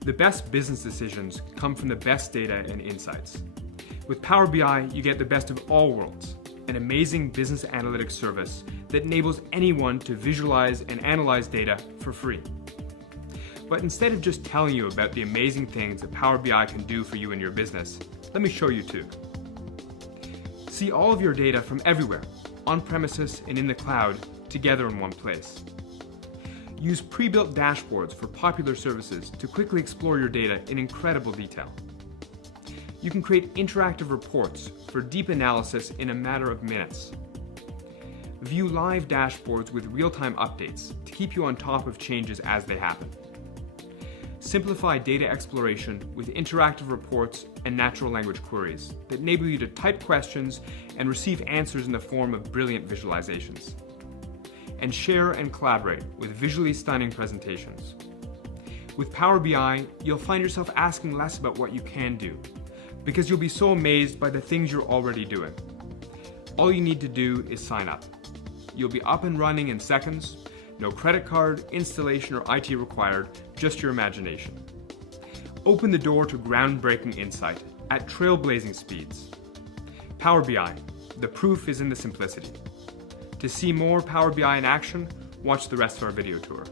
The best business decisions come from the best data and insights. With Power BI, you get the best of all worlds, an amazing business analytics service that enables anyone to visualize and analyze data for free. But instead of just telling you about the amazing things that Power BI can do for you and your business, let me show you too. See all of your data from everywhere, on premises and in the cloud, together in one place. Use pre-built dashboards for popular services to quickly explore your data in incredible detail. You can create interactive reports for deep analysis in a matter of minutes. View live dashboards with real-time updates to keep you on top of changes as they happen. Simplify data exploration with interactive reports and natural language queries that enable you to type questions and receive answers in the form of brilliant visualizations. And share and collaborate with visually stunning presentations. With Power BI, you'll find yourself asking less about what you can do, because you'll be so amazed by the things you're already doing. All you need to do is sign up. You'll be up and running in seconds, no credit card, installation, or IT required, just your imagination. Open the door to groundbreaking insight at trailblazing speeds. Power BI, the proof is in the simplicity. To see more Power BI in action, watch the rest of our video tour.